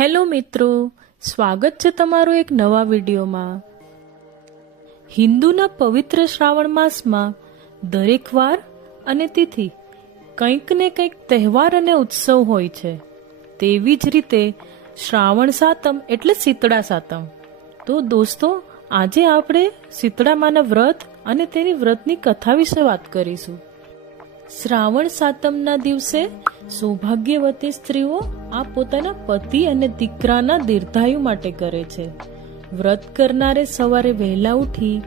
Hello મિત્રો, સ્વાગત છે તમારું એક નવા વિડીયોમાં. હિન્દુના પવિત્ર શ્રાવણ માસમાં દરેક વાર અને તિથિ કંઈક ને કંઈક તહેવાર અને ઉત્સવ હોય છે. તેવી જ રીતે શ્રાવણ સાતમ એટલે શીતળા સાતમ. તો દોસ્તો, આજે આપણે શીતળામાના વ્રત અને તેની વ્રતની કથા વિશે વાત કરીશું. શ્રાવણ સાતમના દિવસે સૌભાગ્યવતી સ્ત્રીઓ આ પોતાના પતિ અને દીકરાના દીર્ઘાયુ માટે કરે છે. વ્રત કરનારે સવારે વહેલા ઉઠી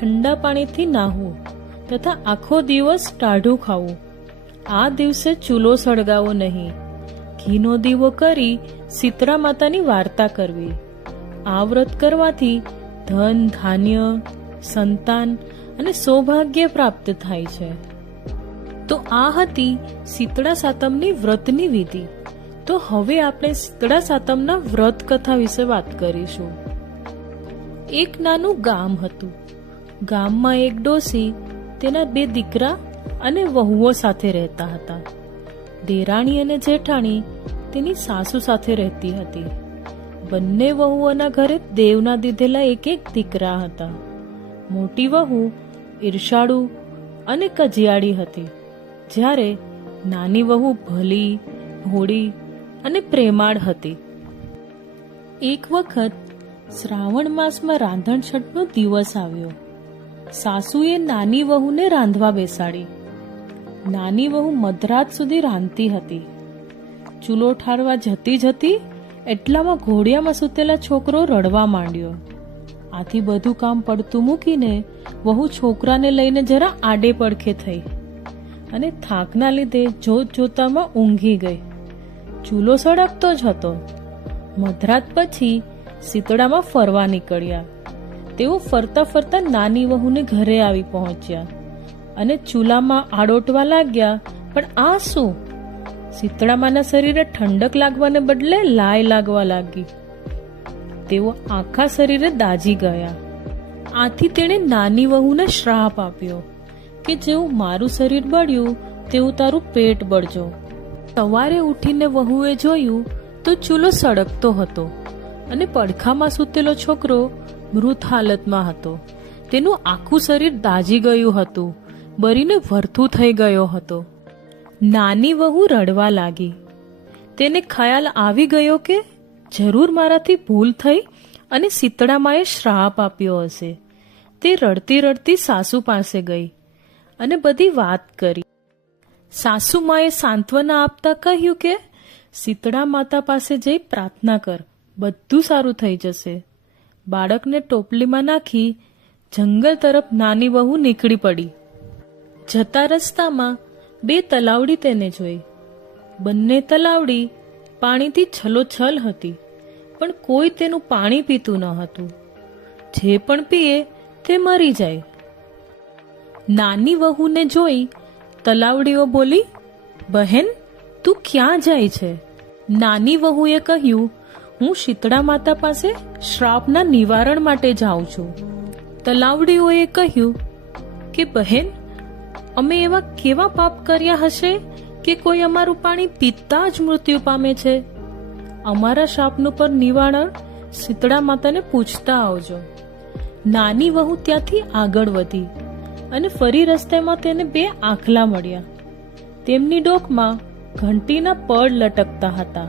ઠંડા પાણીથી નાહવું તથા આખો દિવસ ટાઢું ખાવું. આ દિવસે ચૂલો સળગાવો નહીં. ઘીનો દીવો કરી શીતળા માતાની વાર્તા કરવી. આ વ્રત કરવાથી ધન, ધાન્ય, સંતાન અને સૌભાગ્ય પ્રાપ્ત થાય છે. તો આ હતી શીતળા સાતમની વ્રતની વિધિ. તો હવે આપણે શીતળા સાતમના વ્રત કથા વિશે વાત કરીશું. એક નાનું ગામ હતું. ગામમાં એક ડોસી, તેના બે દીકરા અને વહુઓ સાથે રહેતા હતા. દેરાણી અને જેઠાણી તેની સાસુ સાથે રહેતી હતી. બંને વહુઓના ઘરે દેવના દીધેલા એક એક દીકરા હતા. મોટી વહુ ઈર્ષાળુ અને કજિયાળી હતી. જ્યારે નાની વહુ ભલી, ભોળી અને પ્રેમાળ હતી. એક વખત શ્રાવણ માસમાં રાંધણછટનો દિવસ આવ્યો. સાસુએ નાની વહુને રાંધવા બેસાડી. નાની વહુ મધરાત સુધી રાંધતી હતી. ચૂલો ઠારવા જતી જતી એટલામાં ઘોડિયામાં સૂતેલા છોકરો રડવા માંડ્યો. આથી બધું કામ પડતું મૂકીને વહુ છોકરાને લઈને જરા આડે પડખે થઈ અને થાકના લીધે જોત જોતામાં ઊંઘી ગઈ. ચૂલો સળગતો જ હતો. મધરાત પછી શીતળામાં ફરવા નીકળ્યા. તેઓ ફરતા ફરતા નાની વહુને ઘરે આવી પહોંચ્યા અને ચૂલામાં આડોટવા લાગ્યા, પણ આ શું? શીતળામાના શરીરે ઠંડક લાગવાને બદલે લાય લાગવા લાગી. તેઓ આખા શરીરે દાજી ગયા. આથી તેણે નાની વહુને શ્રાપ આપ્યો કે, જેવું મારું શરીર બળ્યું, તેવું તારું પેટ બળજો. સવારે ઉઠીને વહુએ જોયું તો ચૂલો સળગતો હતો અને પડખામાં સૂતેલો છોકરો મૃત હાલતમાં હતો. તેનું આખું શરીર દાજી ગયું હતું બરીને વરથું થઈ ગયો હતો. નાની વહુ રડવા લાગી. તેને ખ્યાલ આવી ગયો કે જરૂર મારાથી ભૂલ થઈ અને શીતળામાએ શ્રાપ આપ્યો હશે. તે રડતી રડતી સાસુ પાસે ગઈ અને બધી વાત કરી. સાસુમાએ સાંત્વના આપતા કહ્યું કે, શીતળા માતા પાસે જઈ પ્રાર્થના કર, બધું સારું થઈ જશે. બાળકને ટોપલીમાં નાખી જંગલ તરફ નાની વહુ નીકળી પડી. જતા રસ્તામાં બે તલાવડી તેને જોઈ. બંને તલાવડી પાણીથી છલોછલ હતી, પણ કોઈ તેનું પાણી પીતું ન હતું. જે પણ પીએ તે મરી જાય. નાની વહુને જોઈ તલાવડીઓ બોલી, બહેન, તું ક્યાં જાય છે? નાની વહુએ કહ્યું, હું શીતળા માતા પાસે શ્રાપના નિવારણ માટે જાઉં છું. તલાવડીઓએ કહ્યું, કે બહેન, અમે એવા કેવા પાપ કર્યા હશે કે કોઈ અમારું પાણી પીતા જ મૃત્યુ પામે છે? અમારા શાપનું પર નિવારણ શીતળા માતાને પૂછતા આવજો. નાની વહુ ત્યાંથી આગળ વધી. અને ફરી રસ્તામાં તેને બે આંખલા મળ્યા. તેમની ડોકમાં ઘંટીના પડ લટકતા હતા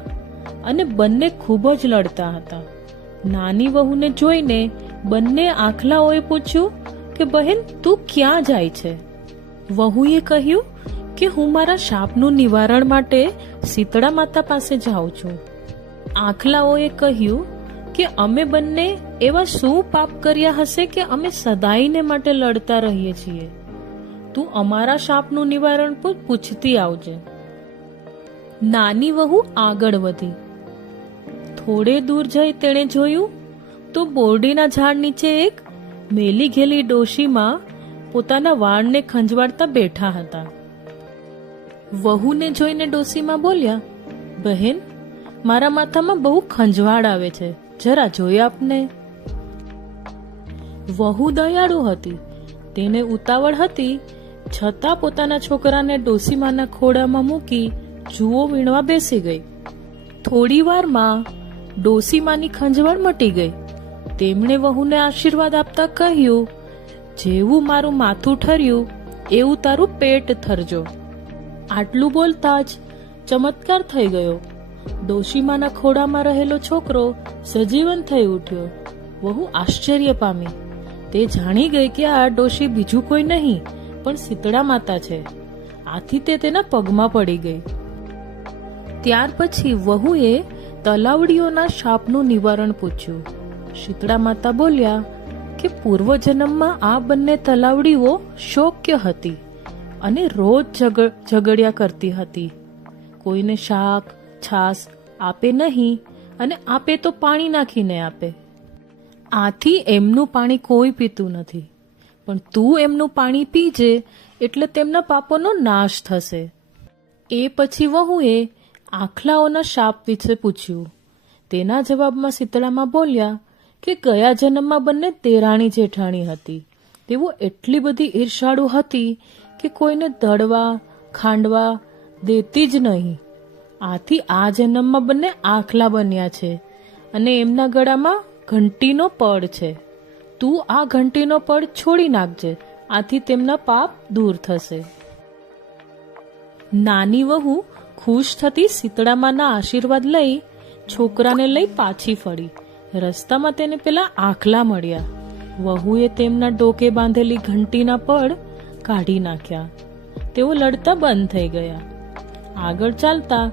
અને બંને ખૂબ જ લડતા હતા. નાની વહુને જોઈને બંને આંખલાઓએ પૂછ્યું કે, બહેન, તું ક્યાં જાય છે? વહુએ કહ્યું કે, હું મારા શાપનું નિવારણ માટે શીતળા માતા પાસે જાઉં છું. આંખલાઓએ કહ્યું કે અમે બંને એવા શું પાપ કર્યા હશે કે અમે સદાયને માટે લડતા રહીએ છીએ? તું અમારા શાપનું નિવારણ પર પૂછતી આવજે. નાની વહુ આગળ વધી. થોડે દૂર જઈ તેણે જોયું, તો બોરડીના ઝાડ નીચે એક મેલી ઘેલી ડોશીમાં પોતાના વાળને ખંજવાળતા બેઠા હતા. વહુને જોઈને ડોશીમાં બોલ્યા, બહેન, મારા માથામાં બહુ ખંજવાળ આવે છે. જરા જોઈ આપને? વહુ દયાળુ હતી. તેને ઉતાવળ હતી, છતાં પોતાના છોકરાને ડોસીમાના ખોળામાં મૂકી જુઓ વીણવા બેસી ગઈ. થોડી વારમાં ડોસીમાની ખંજવાળ મટી ગઈ. તેમણે વહુને આશીર્વાદ આપતા કહ્યું, જેવું મારું માથું ઠર્યું, એવું તારું પેટ થરજો આટલું બોલતા જ ચમત્કાર થઈ ગયો. ડોશીમાના ખોડામાં રહેલો છોકરો સજીવન થઈ ઉઠ્યો. વહુ આશ્ચર્ય પામી. તે જાણી ગઈ કે આ ડોશી બીજું કોઈ નહીં, પણ શીતળા માતા છે. આથી તે તેના પગમાં પડી ગઈ. ત્યાર પછી વહુએ તલાવડીઓના શાપનું નિવારણ પૂછ્યું. શીતળા માતા બોલ્યા કે પૂર્વજન્મમાં આ બંને તલાવડીઓ શોક્ય હતી અને રોજ ઝઘ- ઝઘડ્યા કરતી હતી. કોઈને શાક છાસ આપે નહીં અને આપે તો પાણી નાખીને આપે. આથી એમનું પાણી કોઈ પીતું નથી. પણ તું એમનું પાણી પીજે એટલે તેમના પાપોનો નાશ થશે. એ પછી વહુએ આખલાઓના શાપ વિશે પૂછ્યું. તેના જવાબમાં શીતળામાં બોલ્યા કે ગયા જન્મમાં બંને તેરાણી જેઠાણી હતી. તેઓ એટલી બધી ઈર્ષાળુ હતી કે કોઈને દળવા, ખાંડવા દેતી જ નહીં. આથી આ જન્મમાં બંને આખલા બન્યા છે અને એમના ગળામાં ઘંટીનો પડ છે. તું આ ઘંટીનો પડ છોડી નાખજે, આથી તેમના પાપ દૂર થશે. નાની વહુ ખુશ થતી શીતળામાના આશીર્વાદ લઈ છોકરાને લઈ પાછી ફરી. રસ્તામાં તેને પેલા આખલા મળ્યા. વહુએ તેમના ડોકે બાંધેલી ઘંટીના પડ કાઢી નાખ્યા. તેઓ લડતા બંધ થઈ ગયા. આગળ ચાલતા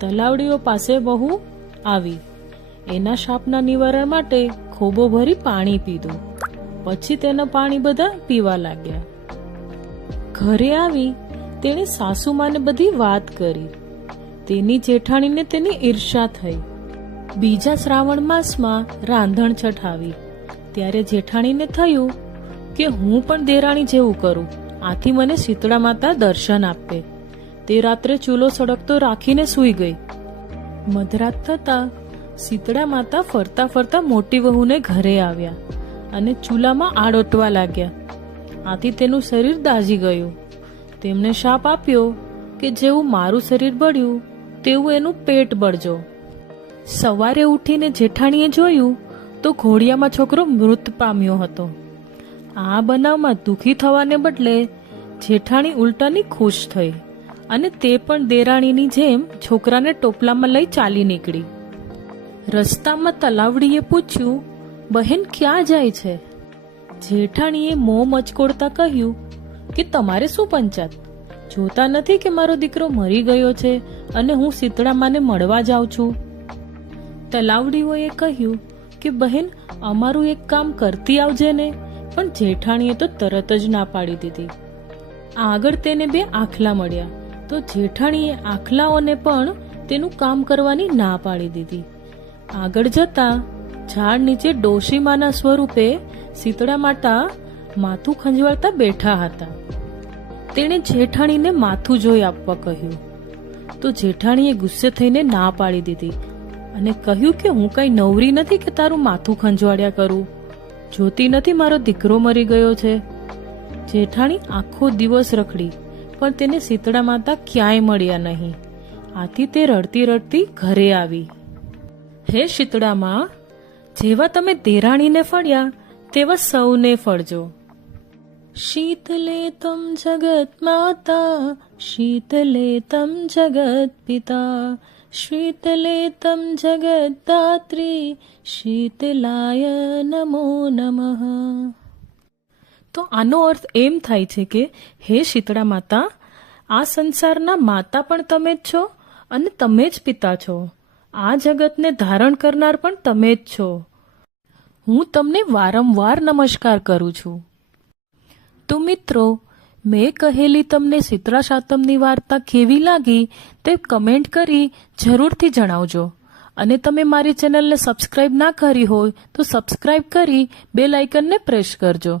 તલાવડીઓ પાસે વહુ આવી. એના શાપના નિવારણ માટે ખોબો ભરી પાણી પીધું. પછી તેના પાણી બધા પીવા લાગ્યા. ઘરે આવી તેણે સાસુમાને બધી વાત કરી. તેની જેઠાણીને તેની ઈર્ષા થઈ. બીજા શ્રાવણ માસમાં રાંધણ આવી ત્યારે જેઠાણીને થયું કે હું પણ દેરાણી જેવું કરું. આથી મને શીતળા માતા દર્શન આપે. તે રાત્રે ચૂલો સળગતો રાખીને સૂઈ ગઈ. મધરાત થતા શીતળા માતા ફરતા ફરતા મોટી વહુને ઘરે આવ્યા અને ચૂલામાં આડોટવા લાગ્યા. આથી તેનું શરીર દાઝી ગયું. તેમણે શાપ આપ્યો કે જેવું મારું શરીર બળ્યું, તેવું એનું પેટ બળજો. સવારે ઉઠીને જેઠાણીએ જોયું તો ઘોડિયામાં છોકરો મૃત પામ્યો હતો. આ બનાવમાં દુઃખી થવાને બદલે જેઠાણી ઉલટાની ખુશ થઈ. અને તે પણ દેરાણીની જેમ છોકરાને ટોપલામાં લઈ ચાલી નીકળી. રસ્તામાં તલાવડીએ પૂછ્યું, બહેન, ક્યાં જાય છે? જેઠાણીએ મોં મચકોડતા કહ્યું, કે તમારે શું પંચાત જોતા નથી કે મારો દીકરો મરી ગયો છે અને હું સીતળામાને મળવા જાઉં છું. તલાવડીઓએ કહ્યું કે, બહેન, અમારું એક કામ કરતી આવજે ને. પણ જેઠાણીએ તો તરત જ ના પાડી દીધી. આગળ તેને બે આખલા મળ્યા. તો જેઠાણીએ આખલાઓને પણ તેનું કામ કરવાની ના પાડી દીધી. આગળ જતા ઝાડ નીચે ડોશીમાના સ્વરૂપે શીતળા માતા માથું ખંજવાળતા બેઠા હતા. તેણે જેઠાણીને માથું જોઈ આપવા કહ્યું. તો જેઠાણીએ ગુસ્સે થઈને ના પાડી દીધી અને કહ્યું કે હું કઈ નવરી નથી કે તારું માથું ખંજવાડ્યા કરું. જોતી નથી મારો દીકરો મરી ગયો છે. જેઠાણી આખો દિવસ રખડી પણ તેને શીતળા માતા ક્યાંય મળ્યા નહીં. આથી તે રડતી રડતી ઘરે આવી. હે શીતળા માં, જેવા તમે દેરાણીને ફળ્યા, તેવા સૌને ફળજો. શીતલે તમ જગત માતા શીતલે તમ જગત પિતા. શીતલે તમ જગત દાત્રી શીતલાય નમો નમઃ. તો આનો અર્થ એમ થાય છે કે, હે શીતળા માતા, આ સંસારના માતા પણ તમે જ છો અને તમે જ પિતા છો. આ જગતને ધારણ કરનાર પણ તમે જ છો. હું તમને વારંવાર નમસ્કાર કરું છું. તો મિત્રો, મેં કહેલી તમને શીતળા સાતમની વાર્તા કેવી લાગી તે કમેન્ટ કરી જરૂરથી જણાવજો. અને તમે મારી ચેનલને સબસ્ક્રાઇબ ના કરી હોય તો સબસ્ક્રાઇબ કરી બેલ આઇકનને પ્રેસ કરજો.